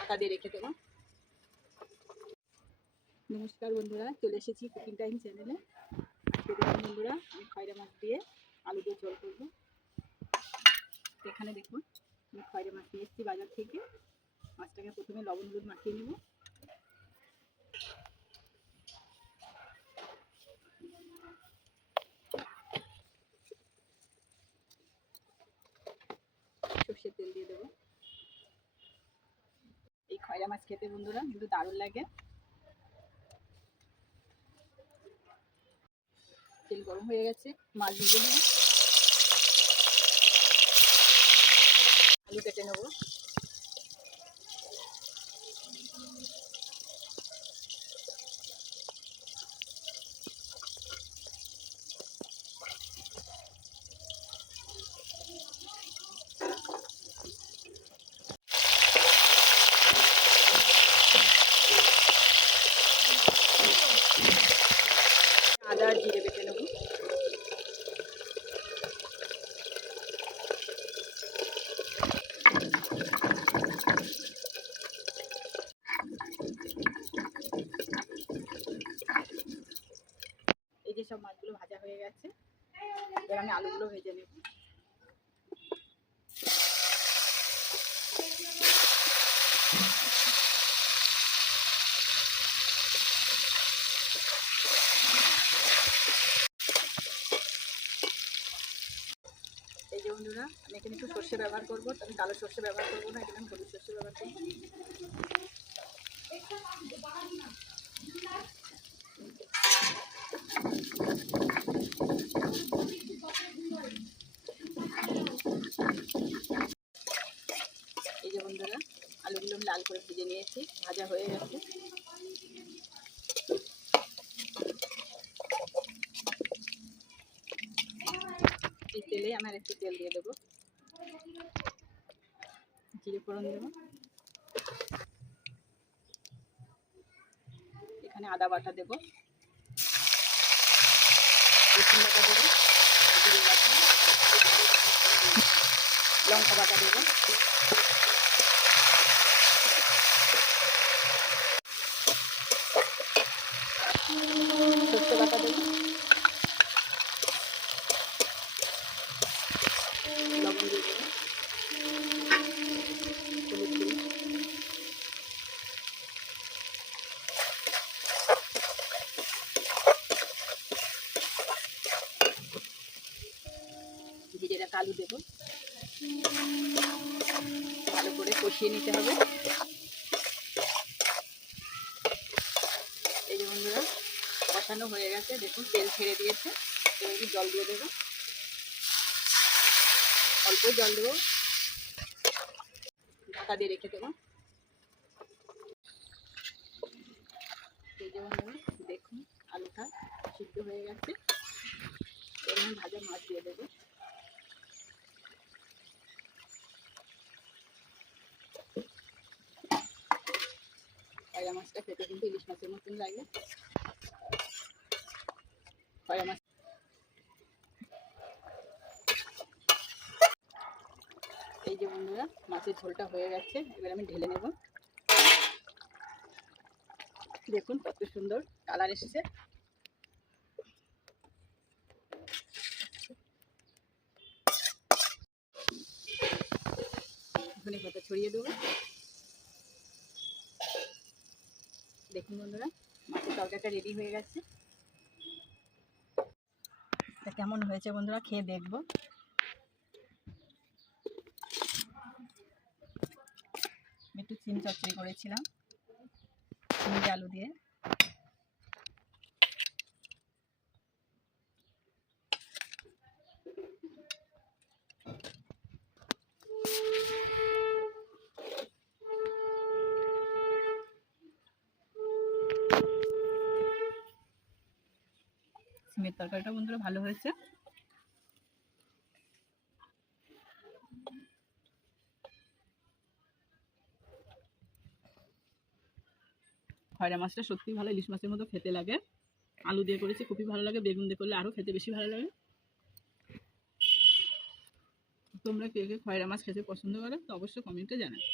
ঢাকা দিয়ে রেখে দেবো। নমস্কার বন্ধুরা, চলে এসেছি কুকিং টাইম চ্যানেলে। দেখুন বন্ধুরা, আমি খয়রা মাছ দিয়ে আলু দিয়ে ঝোল করবো। এখানে দেখুন আমি খয়রা মাছ নিয়ে এসেছি বাজার থেকে। মাছটাকে প্রথমে লবণ হলুদ মাখিয়ে নেব। সর্ষের তেল দিয়ে দেবো। এই খয়রা মাছ খেতে বন্ধুরা কিন্তু দারুণ লাগে। তেল গরম হয়ে গেছে, মাছ ভেজে নেব। আলু কেটে নেব। আদা আর জিরে বেটে নেব। এই যে সব মাছগুলো ভাজা হয়ে গেছে, এবার আমি আলুগুলো ভেজে নেব। এই যে বন্ধুরা, আমি এখানে একটু সর্ষে ব্যবহার করবো, তবে কালো সর্ষে ব্যবহার করবো না, এখানে আমি হলুদ সর্ষে ব্যবহার করবো। এই যে বন্ধুরা, আলুগুলো আমি লাল করে ভেজে নিয়েছি, ভাজা হয়ে গেছে। এই তেলে আমার একটু তেল দিয়ে দেবো, জিরে ফোড়ন দেবো। এখানে আদা বাটা দেবো, রসুন বাটা দেবো, জিরে বাটা, লঙ্কা বাটা দেবো, সর্ষে বাটা দেবো, লবণ দিয়ে দেবো, হলুদ দিয়ে, ভেজে রাখা আলু দেবো। ভালো করে কষিয়ে নিতে হবে। এই যে বন্ধুরা, কষানো হয়ে গেছে, দেখুন তেল ছেড়ে দিয়েছে। এবার একটু জল দিয়ে দেবো, অল্প জল দেবো, ঢাকা দিয়ে রেখে দেবো। এই যে বন্ধুরা, দেখুন আলুটা সিদ্ধ হয়ে গেছে। এবার আমি ভাজা মাছ দিয়ে দেবো। খয়রা মাছটা খেতে কিন্তু ইলিশ মাছের মতন লাগে। খয়রা মাছ এই যে বন্ধুরা, মাছের ঝোলটা হয়ে গেছে, এবার আমি ঢেলে নেব। দেখুন কত সুন্দর কালার এসেছে। ধনে পাতা ছড়িয়ে দেবো। দেখুন বন্ধুরা, মাছের তরকারিটা রেডি হয়ে গেছে। তা কেমন হয়েছে বন্ধুরা, খেয়ে দেখবো। একটু সিম চচ্চড়ি করেছিলাম চিংড়ি আলু দিয়ে। সিমের তরকারিটা বন্ধুরা ভালো হয়েছে। খয়রা মাছটা সত্যি ভালো, ইলিশ মাছের মতো খেতে লাগে। আলু দিয়ে করেছি, খুবই ভালো লাগে। বেগুন দিয়ে করলে আরও খেতে বেশি ভালো লাগে। তোমরা কে কে খয়রা মাছ খেতে পছন্দ করো তো অবশ্যই কমেন্টে জানাবে।